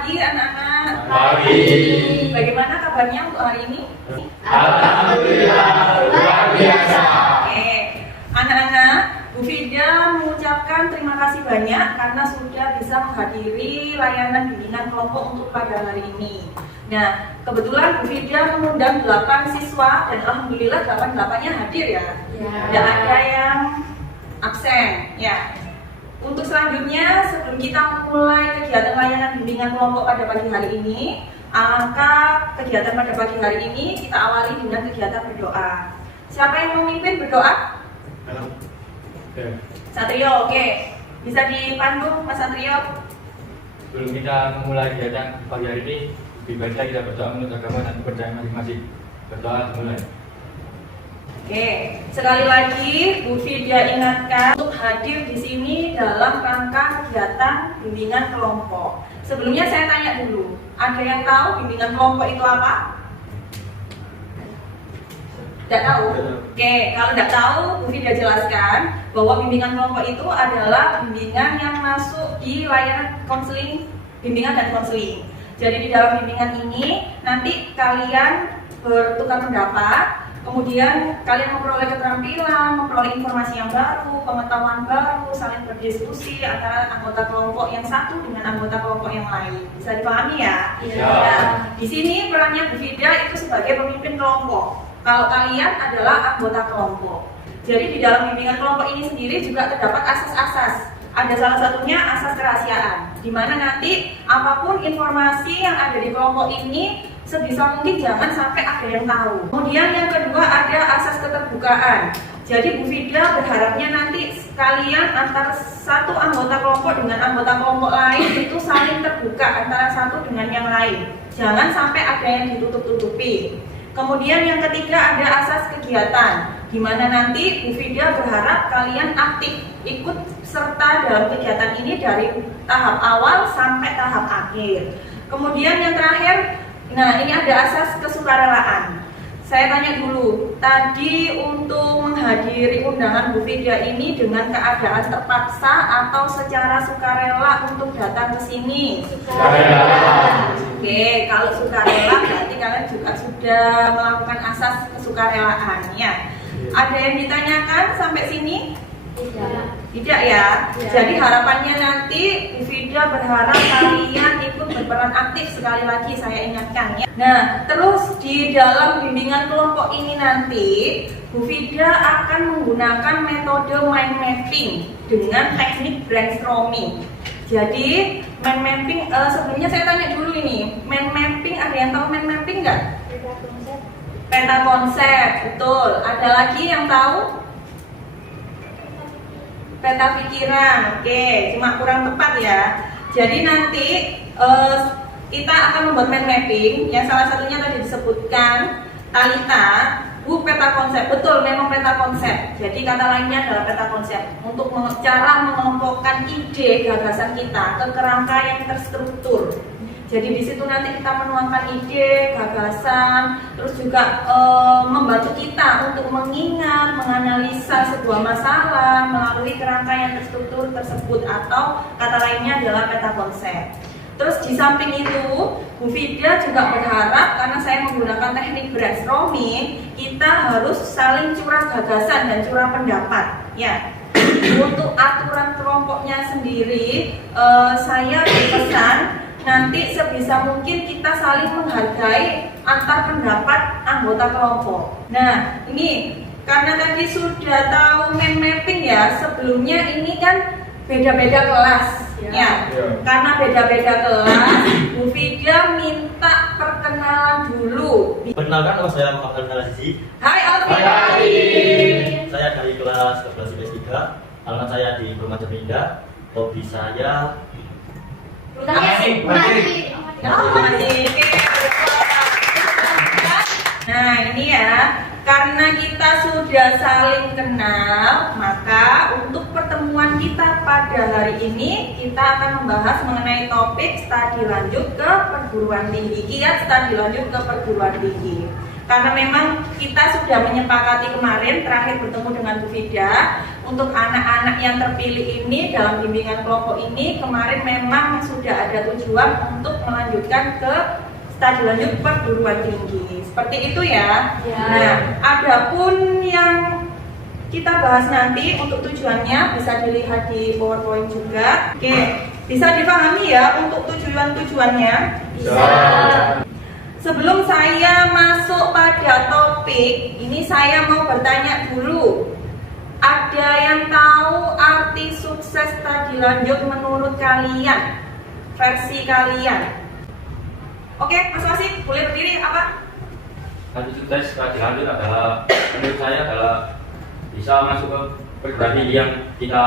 pagi anak-anak. Pagi. Bagaimana kabarnya untuk hari ini? Alhamdulillah, luar biasa. Oke, anak-anak, Bu Fida mengucapkan terima kasih banyak karena sudah bisa menghadiri layanan bimbingan kelompok untuk pada hari ini. Nah, kebetulan Bu Fida mengundang 8 siswa dan alhamdulillah 8-8-nya hadir ya. Tidak ada yang absen ya. Untuk selanjutnya, sebelum kita memulai kegiatan layanan bimbingan kelompok pada pagi hari ini, alangkah kegiatan pada pagi hari ini kita awali dengan kegiatan berdoa. Siapa yang memimpin berdoa? Satrio, oke. Bisa dipandu Mas Satrio? Sebelum kita memulai kegiatan pagi hari ini, lebih baik kita berdoa menurut agama dan kepercayaan masing-masing. Berdoa dimulai. Oke, sekali lagi Bu Fida ingatkan untuk hadir di sini dalam rangka kegiatan bimbingan kelompok. Sebelumnya saya tanya dulu, ada yang tahu bimbingan kelompok itu apa? Tidak tahu? Oke, kalau tidak tahu, Bu Fida jelaskan bahwa bimbingan kelompok itu adalah bimbingan yang masuk di layanan konseling, bimbingan dan konseling. Jadi di dalam bimbingan ini nanti kalian bertukar pendapat. Kemudian kalian memperoleh keterampilan, memperoleh informasi yang baru, pengetahuan baru, saling berdiskusi antara anggota kelompok yang satu dengan anggota kelompok yang lain. Bisa dipahami ya? Iya. Nah, di sini perannya Bu Fida itu sebagai pemimpin kelompok. Kalau kalian adalah anggota kelompok. Jadi di dalam bimbingan kelompok ini sendiri juga terdapat asas-asas. Ada salah satunya asas kerahasiaan, di mana nanti apapun informasi yang ada di kelompok ini sebisa mungkin jangan sampai ada yang tahu. Kemudian yang kedua ada asas keterbukaan. Jadi Bu Fida berharapnya nanti kalian antara satu anggota kelompok dengan anggota kelompok lain itu saling terbuka antara satu dengan yang lain. Jangan sampai ada yang ditutup-tutupi. Kemudian yang ketiga ada asas kegiatan, di mana nanti Bu Fida berharap kalian aktif ikut serta dalam kegiatan ini dari tahap awal sampai tahap akhir. Kemudian yang terakhir, nah ini ada asas kesukarelaan. Saya tanya dulu, tadi untuk menghadiri undangan Bu Fida ini dengan keadaan terpaksa atau secara sukarela untuk datang ke sini? Sukarela. Oke, kalau sukarela berarti kalian juga sudah melakukan asas kesukarelaan ya. Ada yang ditanyakan sampai sini? Tidak ya. Jadi harapannya nanti Bu Fida berharap kalian ikut berperan aktif, sekali lagi saya ingatkan ya. Nah, terus di dalam bimbingan kelompok ini nanti Bu Fida akan menggunakan metode mind mapping dengan teknik brainstorming. Jadi mind mapping, sebelumnya saya tanya dulu ini, mind mapping ada yang tahu mind mapping nggak? Peta konsep, betul. Ada lagi yang tahu? Peta pikiran, oke, cuma kurang tepat ya. Jadi nanti kita akan membuat mind mapping yang salah satunya tadi disebutkan Talita, Bu peta konsep, betul memang peta konsep. Jadi kata lainnya adalah peta konsep untuk cara mengelompokkan ide gagasan kita ke kerangka yang terstruktur. Jadi di situ nanti kita menuangkan ide, gagasan, terus juga membantu kita untuk mengingat, menganalisa sebuah masalah melalui kerangka yang terstruktur tersebut atau kata lainnya adalah peta konsep. Terus di samping itu, Bu Fida juga berharap karena saya menggunakan teknik brainstorming, kita harus saling curah gagasan dan curah pendapat. Ya, untuk aturan kelompoknya sendiri, saya berpesan nanti sebisa mungkin kita saling menghargai antar pendapat anggota kelompok. Nah, ini karena tadi sudah tahu mind mapping ya, sebelumnya ini kan beda-beda kelas ya. Karena beda-beda kelas, Bu Fida minta perkenalan dulu. Perkenalkan, nama saya Muhammad Al-Azizi. Hai Alvin. Saya dari kelas 12 IPS 3. Alamat saya di Perumahan Indah. Hobi saya Masih. Nah ini ya, karena kita sudah saling kenal, maka untuk pertemuan kita pada hari ini kita akan membahas mengenai topik studi lanjut ke perguruan tinggi, kiat studi lanjut ke perguruan tinggi. Karena memang kita sudah menyepakati kemarin terakhir bertemu dengan Bu Fida untuk anak-anak yang terpilih ini dalam bimbingan kelompok ini kemarin memang sudah ada tujuan untuk melanjutkan ke studi lanjut perguruan tinggi. Seperti itu ya. Nah, adapun yang kita bahas nanti untuk tujuannya bisa dilihat di PowerPoint juga. Oke, bisa dipahami ya untuk tujuan-tujuannya? Bisa. Sebelum saya masuk pada topik, ini saya mau bertanya dulu. Ada yang tahu arti sukses studi lanjut menurut kalian? Versi kalian? Oke, Mas Wasik, boleh berdiri apa? Arti sukses studi lanjut adalah menurut saya adalah bisa masuk ke perguruan tinggi yang kita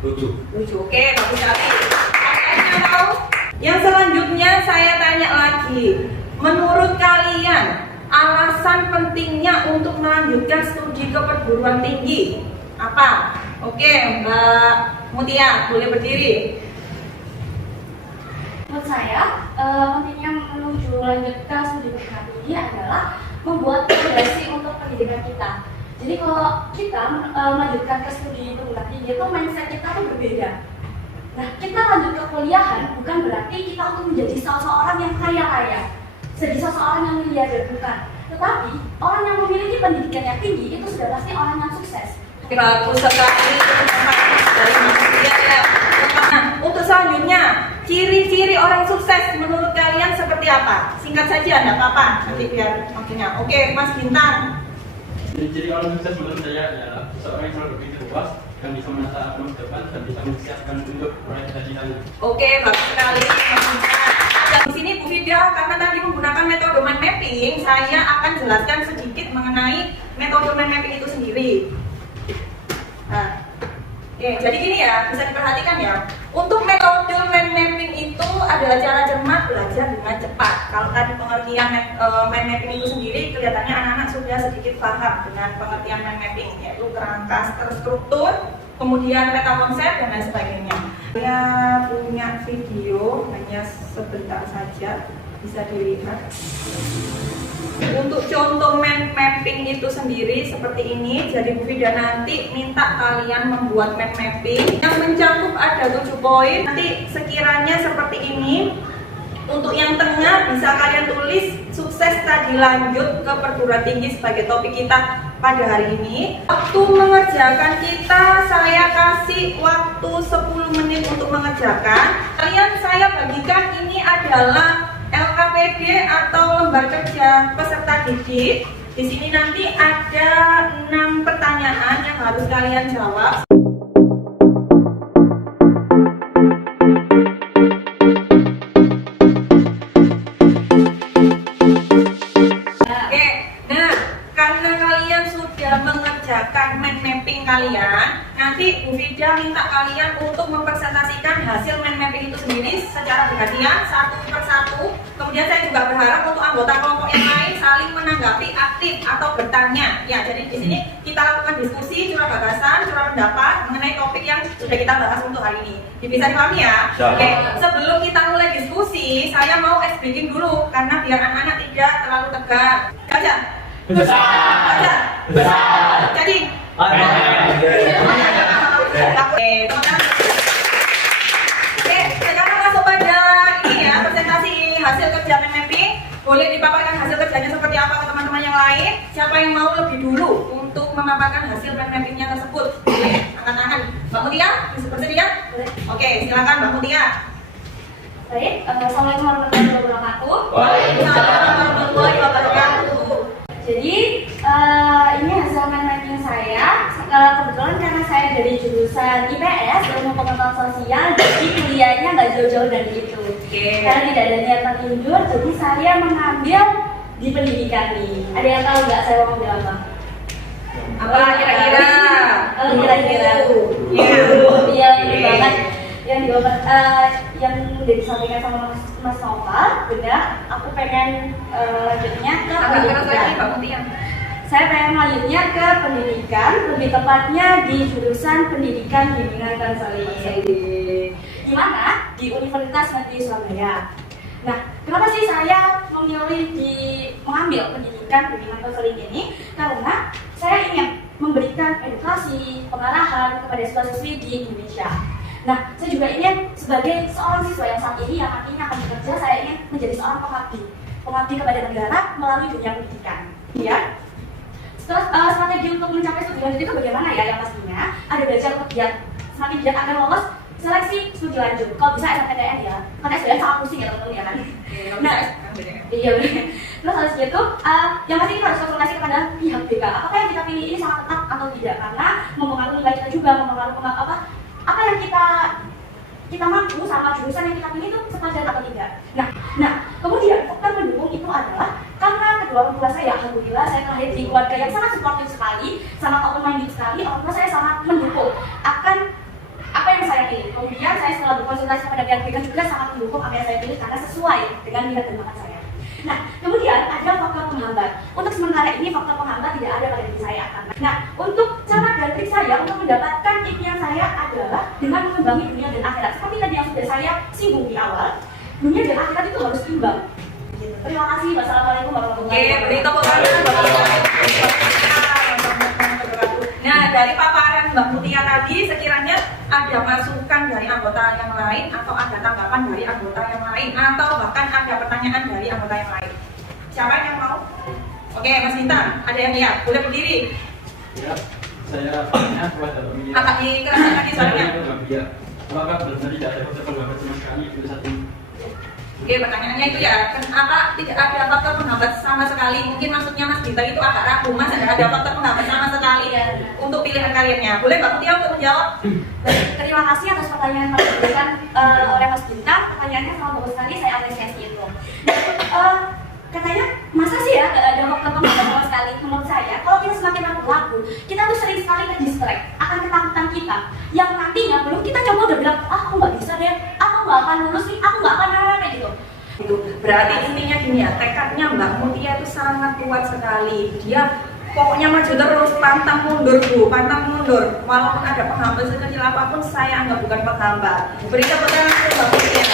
tuju. Oke, bagus sekali. Ada yang tahu? Yang selanjutnya saya tanya lagi. Menurut kalian, alasan pentingnya untuk melanjutkan studi ke perguruan tinggi apa? Oke, Mbak Mutia, boleh berdiri. Menurut saya, pentingnya menuju lanjutkan studi perguruan tinggi adalah membuat fondasi untuk pendidikan kita. Jadi kalau kita melanjutkan ke studi perguruan tinggi itu mindset kita tuh berbeda. Nah, kita lanjut ke kuliahan bukan berarti kita untuk menjadi seseorang yang kaya raya, jadi seseorang yang miliarder, bukan. Tetapi orang yang memiliki pendidikan yang tinggi itu sudah pasti orang yang sukses. Bagus sekali dari manusia ya. Nah, untuk selanjutnya, ciri-ciri orang sukses menurut kalian seperti apa? Singkat saja, enggak apa-apa. Nanti biar maksudnya. Oke, Mas Bintang. Ciri orang sukses menurut saya adalah seseorang yang selalu berpikir luas, yang bisa menata masa depan dan bisa mempersiapkan untuk orientasi lanjut. Oke, bagus sekali. Dan di sini Bu Fida, karena tadi menggunakan metode mind mapping, saya akan jelaskan sedikit mengenai metode mind mapping itu sendiri. Nah, oke, jadi gini ya, bisa diperhatikan ya. Untuk metode mind mapping itu adalah cara cermat belajar dengan cepat. Kalau tadi pengertian mind mapping itu sendiri, kelihatannya anak-anak sudah sedikit paham dengan pengertian mind mapping, yaitu kerangka terstruktur, kemudian meta konsep dan lain sebagainya. Saya punya video, hanya sebentar saja, bisa dilihat. Untuk contoh mind mapping itu sendiri seperti ini. Jadi Bu Fida nanti minta kalian membuat mind mapping yang mencakup ada 7 poin. Nanti sekiranya seperti ini. Untuk yang tengah bisa kalian tulis sukses studi lanjut ke perguruan tinggi sebagai topik kita pada hari ini. Waktu mengerjakan kita, saya kasih waktu 10 menit untuk mengerjakan. Kalian saya bagikan ini adalah LKPD atau lembar kerja peserta didik. Di sini nanti ada 6 pertanyaan yang harus kalian jawab. Oke, nah karena kalian sudah mengerjakan mind mapping kalian, nanti Bu Fida minta kalian untuk mempresentasikan hasil mind mapping itu sendiri secara bergantian satu per satu. Kemudian saya juga berharap untuk anggota kelompok yang lain saling menanggapi aktif atau bertanya. Ya, jadi di sini kita lakukan diskusi, curah gagasan, curah pendapat mengenai topik yang sudah kita bahas untuk hari ini. Bisa dipahami ya? Oke, sebelum kita mulai diskusi, saya mau ice breaking dulu karena biar anak-anak tidak terlalu tegang. Aja. Aja. Jadi. Oke, teman-teman. Oke, sekarang masuk pada ini ya, presentasi hasil kerja mind mapping. Boleh dipaparkan hasil kerjanya seperti apa ke teman-teman yang lain. Siapa yang mau lebih dulu untuk memaparkan hasil mind mappingnya tersebut? Boleh, angkat-angkat. Mbak Mutia, bersedia? Boleh. Oke, silakan Mbak Mutia. Baik, assalamualaikum warahmatullahi wabarakatuh. Waalaikumsalam warahmatullahi wabarakatuh. Jadi ini hasil mind mapping saya. Kebetulan karena saya dari jurusan IPS, ilmu pengetahuan sosial, jadi kuliahnya nggak jauh-jauh dari itu. Karena tidak ada niatan undur, jadi saya mengambil di pendidikan nih. Ada yang tahu nggak saya mau ambil apa? Apa kira-kira? Kira-kira. Iya, ini banget. Yang udah disampaikan sama Mas Nova, benar. Aku pengen lanjutnya ke Agak keras lagi pendidikan. Mbak Mutia. Saya pengen lanjutnya ke pendidikan, lebih tepatnya di jurusan pendidikan bimbingan konseling. Di mana? Di Universitas Negeri Surabaya. Nah, kenapa sih saya memilih mengambil pendidikan bimbingan konseling ini? Karena saya ingin memberikan edukasi, pengarahan kepada siswa-siswi di Indonesia. Nah, saya juga ingin sebagai seorang siswa yang saat ini yang nantinya akan bekerja, saya ingin menjadi seorang pengabdi kepada negara melalui dunia pendidikan. Ya. Strategi untuk mencapai studi lanjut itu bagaimana ya? Yang pastinya ada belajar giat, semakin giat akan lolos seleksi studi lanjut. Kalau bisa SNMPTN ya, karena SBM sangat pusing ya teman-teman ya kan. Nah, iya benar. Terus habis itu, yang pasti kita harus konsultasi kepada pihak BK. Apakah yang kita pilih ini sangat tepat atau tidak? Karena mempengaruhi nilai kita juga, mempengaruhi apa yang kita mampu sama jurusan yang kita pilih itu sepadan atau tidak. Nah, kemudian faktor pendukung itu adalah karena kedua orang tua saya, alhamdulillah saya terlahir di keluarga yang sangat suportif sekali, sangat open-minded sekali. Orang tua saya sangat mendukung akan apa yang saya pilih. Kemudian saya setelah berkonsultasi kepada pihak BK juga sangat mendukung apa yang saya pilih karena sesuai dengan minat dan bakat saya. Nah, kemudian ada faktor penghambat. Untuk sementara ini faktor penghambat tidak ada pada diri saya. Nah, untuk cara dan trik saya untuk mendapatkan impian saya adalah dengan mengimbangi dunia dan akhirat. Seperti tadi yang sudah saya singgung di awal, dunia dan akhirat itu harus imbang. Terima kasih. Wassalamualaikum warahmatullahi wabarakatuh. Oke, beri tepuk tangan. Nah, dari paparan Mbak Mutia tadi, sekiranya ada masukan dari anggota yang lain atau ada tanggapan dari anggota yang lain atau bahkan ada pertanyaan dari anggota yang lain. Siapa yang mau? Oke, Mas Bintang, ada yang lihat? Boleh berdiri. Ya, saya tanya kepada Mbak Mia. Agak dikeraskan lagi soalnya. Apakah benar tidak ada faktor penghambat sama sekali di saat ini? Oke, pertanyaannya itu ya, kenapa tidak ada faktor penghambat sama sekali? Mungkin maksudnya Mas Bintang itu agak ragu, Mas, ada faktor penghambat sama sekali untuk pilihan karirnya. Boleh Mbak Mutia untuk menjawab? Terima kasih atas pertanyaan yang diberikan oleh Mas Bintang. Pertanyaannya sangat bagus sekali, saya apresiasi itu. Katanya, masa sih ya gak ada faktor penghambat sama sekali? Menurut saya, kalau kita semakin ragu-ragu, kita tuh sering sekali ke-distract akan ketakutan kita yang nantinya belum kita coba udah bilang, aku nggak bisa deh, aku nggak akan lulus nih, aku nggak akan kayak gitu. Itu berarti intinya gini ya, tekadnya Mbak Mutia itu sangat kuat sekali. Dia pokoknya maju terus, pantang mundur Bu, pantang mundur. Walaupun ada penghambat sekecil apapun, saya anggap bukan penghambat. Beri tepuk tangan untuk Mbak Mutia.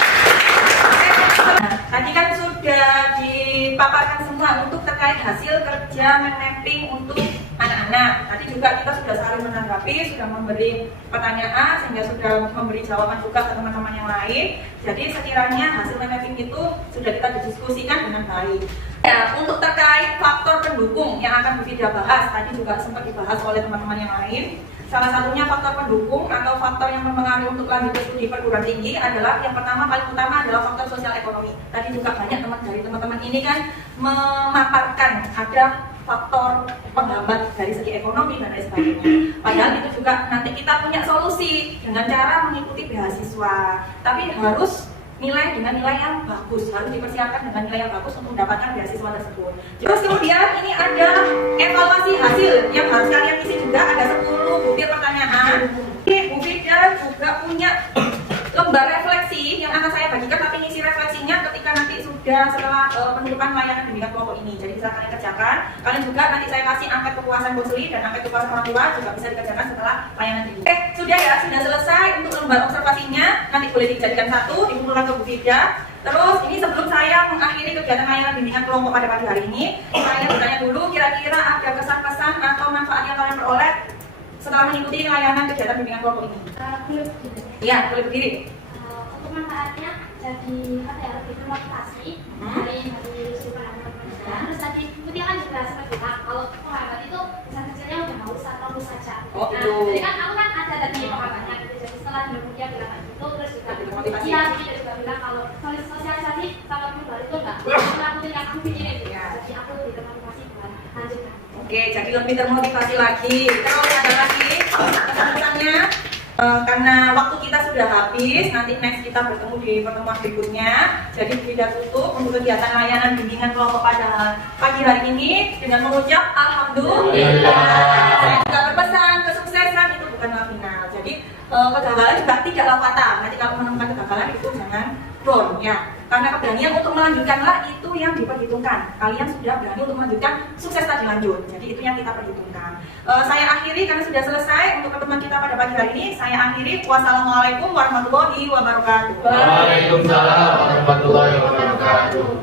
Nah, tadi kan sudah dipaparkan semua untuk terkait hasil kerja mapping untuk anak-anak. Tadi juga kita sudah saling menanggapi, sudah memberi pertanyaan, sehingga sudah memberi jawaban juga ke teman-teman yang lain. Jadi sekiranya hasil mapping itu sudah kita diskusikan dengan baik. Ya, untuk terkait faktor pendukung yang akan Bu Fida bahas, tadi juga sempat dibahas oleh teman-teman yang lain. Salah satunya faktor pendukung atau faktor yang mempengaruhi untuk lanjut ke studi perguruan tinggi adalah yang pertama paling utama adalah faktor sosial ekonomi. Tadi juga banyak teman-teman ini kan memaparkan ada faktor penghambat dari segi ekonomi dan lain sebagainya. Padahal itu juga nanti kita punya solusi dengan cara mengikuti beasiswa. Tapi harus nilai dengan nilai yang bagus, harus dipersiapkan dengan nilai yang bagus untuk mendapatkan beasiswa tersebut. Terus kemudian ini ada evaluasi hasil yang harus kalian isi juga, ada 10 butir pertanyaan. Ini Bu Fida juga punya lembar refleksi yang akan saya bagikan, tapi ngisi refleksinya ketika nanti sudah setelah penutupan layanan bimbingan kelompok ini. Jadi bisa kalian kerjakan. Kalian juga nanti saya kasih angket kepuasan konseli dan angket kepuasan orang tua juga bisa dikerjakan setelah layanan ini. Sudah ya, sudah selesai untuk lembar observasinya. Nanti boleh dijadikan satu, dikumpulkan ke Bu Fida. Terus ini sebelum saya mengakhiri kegiatan layanan bimbingan kelompok pada pagi hari ini, saya bertanya dulu kira-kira ada kesan-kesan atau manfaat yang kalian peroleh setelah mengikuti layanan kegiatan bimbingan kelompok ini. Iya, boleh berdiri. Untuk manfaatnya jadi apa ya, lebih termotivasi dari sudut pandang teman-teman. Terus tadi Mutia kan juga sempat bilang kalau penghambat itu kesan kecilnya udah nggak usah terlalu saja. Oh, nah, itu. jadi kan aku kan ada tadi penghambatnya gitu. Jadi setelah Mutia bilang kayak gitu, terus juga Motivasi. iya, dia juga bilang kalau sosialisasi sama global itu enggak ngelakuin yang aku pikirin gitu. Jadi aku lebih termotivasi buat lanjutkan. Oke, jadi lebih termotivasi lagi. Terus ada lagi kesan-kesannya. Karena waktu kita sudah habis, nanti next kita bertemu di pertemuan berikutnya. Jadi tidak tutup untuk kegiatan layanan bimbingan kelompok pada pagi hari ini dengan mengucap Alhamdulillah. Saya juga berpesan kesuksesan itu bukanlah final. Jadi kegagalan juga tidaklah fatal. Nanti kalau menemukan kegagalan itu jangan down ya. Karena keberanian untuk melanjutkanlah itu yang diperhitungkan. Kalian sudah berani untuk melanjutkan, sukses tadi lanjut. Jadi itu yang kita perhitungkan. Saya akhiri karena sudah selesai untuk pertemuan kita pada pagi hari ini. Saya akhiri. Wassalamualaikum warahmatullahi wabarakatuh. Waalaikumsalam warahmatullahi wabarakatuh.